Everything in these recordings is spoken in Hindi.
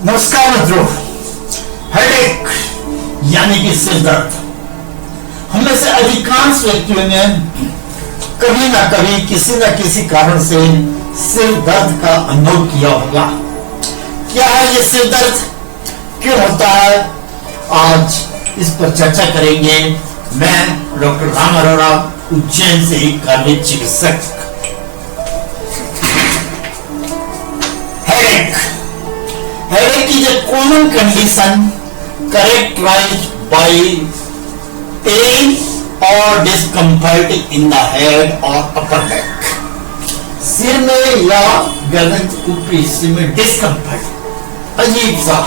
नमस्कार मित्रों। हेडेक यानी कि सिर दर्द, हम में से अधिकांश व्यक्तियों ने कभी ना कभी किसी न किसी कारण से सिर दर्द का अनुभव किया होगा। क्या है ये सिर दर्द, क्यों होता है, आज इस पर चर्चा करेंगे। मैं डॉक्टर राम अरोड़ा, उज्जैन से एक कार्मिक चिकित्सक। Headache is a common condition characterized by pain or discomfort in the head or upper back. सिर में या गर्दन के ऊपरी हिस्से में डिस्कम्फर्ट, अजीब सा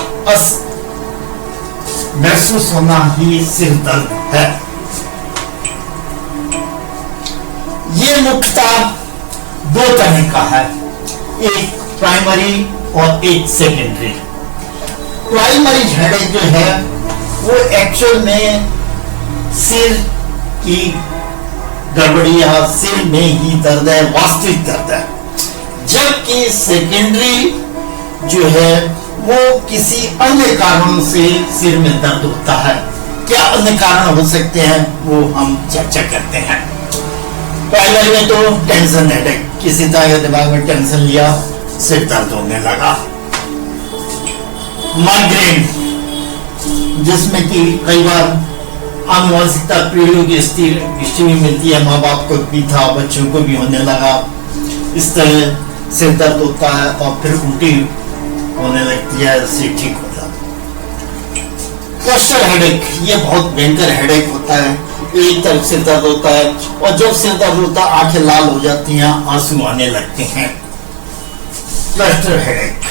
महसूस होना ही सिर दर्द है। ये मुख्यतः दो तरह का है, एक प्राइमरी और एक सेकेंडरी। प्राइमरी हेडेक जो है वो एक्चुअल में सिर की गड़बड़ी या सिर में ही दर्द है, वास्तविक दर्द है। जबकि सेकेंडरी जो है वो किसी अन्य कारणों से सिर में दर्द होता है। क्या अन्य कारण हो सकते हैं वो हम चर्चा करते हैं। प्राइमरी में तो टेंशन हेडेक, किसी तरह दिमाग में टेंशन लिया, सिर दर्द होने लगा। माइग्रेन, जिसमें कि कई बार आनुवंशिकता पीढ़ियों की हिस्ट्री में मिलती है, माँ बाप को भी था, बच्चों को भी होने लगा। इस तरह सिर दर्द होता है और फिर उल्टी होने लगती है, सिर ठीक हो जाता है। क्लस्टर हेडेक, ये बहुत भयंकर हेडेक होता है। एक तरफ सिर दर्द होता है और जब सिर दर्द होता है आंखें लाल हो जाती हैं, आंसू आने लगते हैं। Cluster headache.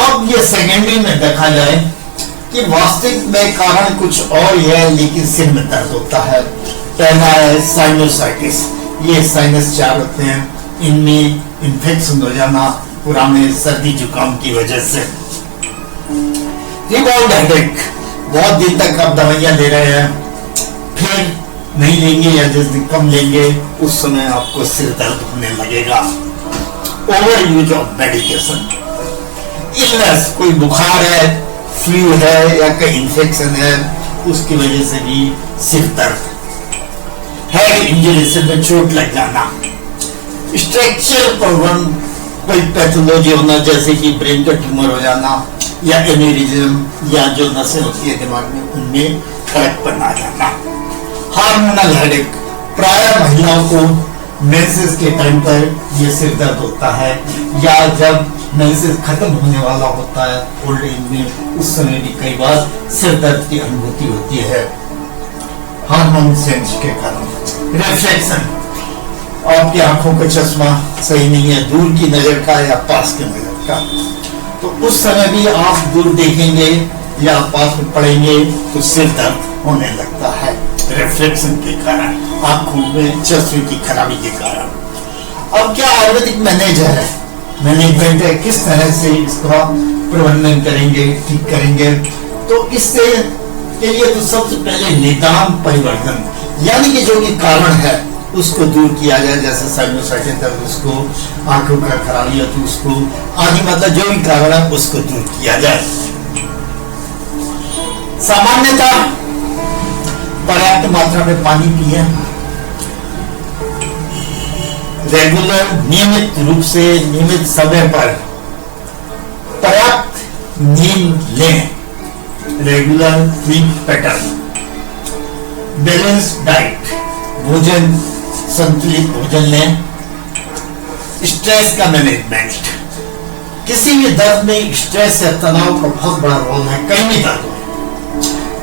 अब ये सेकेंडरी में देखा जाए कि वास्तविक में कारण कुछ और है, लेकिन सिर में दर्द होता है। पहला है साइनोसाइटिस, ये साइनस चार होते हैं, इनमें इन्फेक्शन हो जाना पुराने सर्दी जुकाम की वजह से। रिबाउंड हेडेक, बहुत दिन तक आप दवाइयां ले रहे हैं, फिर नहीं लेंगे या जिस दिन कम लेंगे उस समय आपको सिर दर्द होने लगेगा। Over use of medication, illness, कोई बुखार है, फ्लू है या कोई इन्फेक्शन है, उसकी वजह से भी सिर दर्द। हेड इंजरी, सिर में चोट लग जाना। स्ट्रक्चरल प्रॉब्लम, कोई पैथोलॉजी होना, जैसे कि ब्रेन का ट्यूमर हो जाना या एन्यूरिज्म, या जो नसें होती है दिमाग में उनमें फर्क आ जाना। हार्मोनल हेडेक, प्राय महिलाओं को मेंसेस के टाइम पर ये सिर दर्द होता है, या जब मेंसेस खत्म होने वाला होता है ओल्ड एज में, उस समय भी कई बार सिर दर्द की अनुभूति होती है हार्मोन चेंज के कारण। रिफ्लेक्शन, आपकी आंखों का चश्मा सही नहीं है, दूर की नजर का या पास की नजर का, तो उस समय भी आप दूर देखेंगे या पास में पड़ेंगे तो सिर दर्द होने लगता है रिफ्लेक्शन के कारण, आंखों में चश्मे की खराबी के कारण। अब क्या आयुर्वेदिक मैनेजमेंट है, किस तरह से इसका प्रबंधन करेंगे, ठीक करेंगे। तो इससे के लिए तो सबसे पहले निदान परिवर्तन, यानी कि जो भी कारण है उसको दूर किया जाए, जैसे साइनोसाइटिस है उसको, आंखों का खराबी है तो उसको, आदि मतलब जो भी कारण है उसको दूर किया जाए। सामान्यतः पर्याप्त मात्रा में पानी पिए, रेगुलर नियमित रूप से नियमित समय पर पर्याप्त नींद लें, regular sleep pattern, balance diet, भोजन संतुलित भोजन लें। स्ट्रेस का मैनेजमेंट, किसी भी दर्द में स्ट्रेस या तनाव का बहुत बड़ा रोल है, कहीं भी दर्द हो,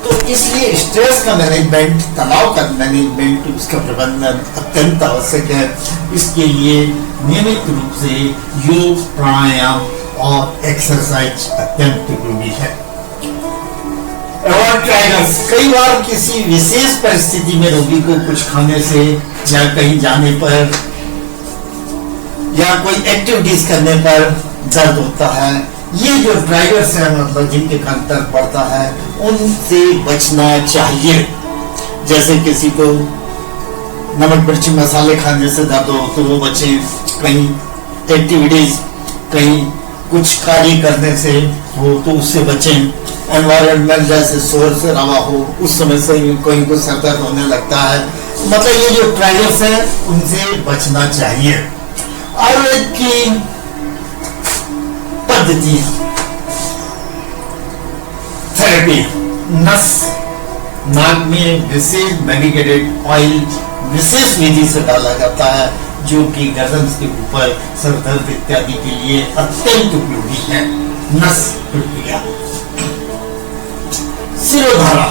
तो इसलिए स्ट्रेस का मैनेजमेंट, तनाव का मैनेजमेंट, उसका प्रबंधन अत्यंत आवश्यक है। इसके लिए नियमित रूप से योग, प्राणायाम और एक्सरसाइज अत्यंत जरूरी है। कई बार किसी विशेष परिस्थिति में रोगी को कुछ खाने से या कहीं जाने पर या कोई एक्टिविटीज करने पर दर्द होता है, ये जो ड्राइवर्स हैं, मतलब जिनके कारण दर्द पड़ता है, उनसे बचना चाहिए। जैसे किसी को नमक मिर्ची मसाले खाने से दर्द हो तो वो बचे, कहीं एक्टिविटीज, कहीं कुछ कार्य करने से हो तो उससे बचें। एनवायरमेंट जैसे शोर से रवा हो, उस समय से कोई को सर दर्द होने लगता है, मतलब ये जो ट्रायल्स है उनसे बचना चाहिए। आयुर्वेद की पद्धति थेरेपी, नस नाक में विशेष मेडिकेटेड ऑयल विशेष विधि से डाला जाता है, जो कि गर्दन के ऊपर सर दर्द इत्यादि के लिए अत्यंत उपयोगी है। नस प्रक्रिया, सिरोधारा,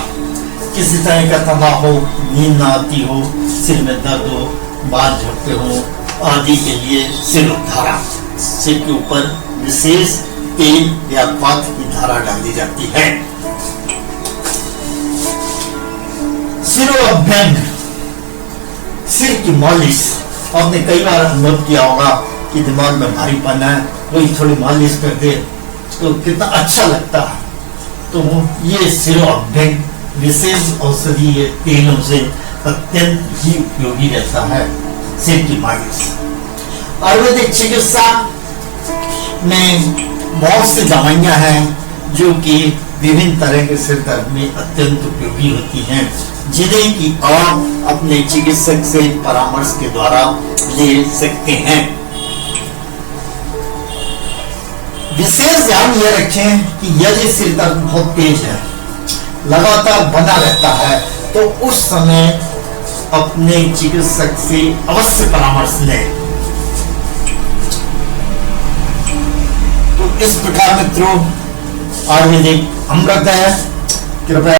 किसी तरह का तनाव हो, नींद न आती हो, सिर में दर्द हो, बाल झड़ते हो आदि के लिए सिरोधारा, सिर के ऊपर विशेष तेल या क्वाथ की धारा डाली जाती है। सिरोअभ्यंग, सिर की मालिश। आपने कई बार अनुभव किया होगा कि दिमाग में भारीपन है, कोई थोड़ी मालिश कर दे तो कितना अच्छा लगता है। तो ये सिरोअभ्यंग विशेष औषधीय तेलों से अत्यंत ही उपयोगी रहता है, सिर की मालिश। आयुर्वेदिक चिकित्सा में बहुत सी दवाइयां हैं जो कि विभिन्न तरह के सिर दर्द में अत्यंत उपयोगी होती हैं, जिन्हें कि आप अपने चिकित्सक से परामर्श के द्वारा ले सकते हैं। विशेष ध्यान यह रखें कि यदि सिर दर्द बहुत तेज है, लगातार बना रहता है, तो उस समय अपने चिकित्सक से अवश्य परामर्श लें। तो इस प्रकार मित्रों, आयुर्वेदिक अमृत है, कृपया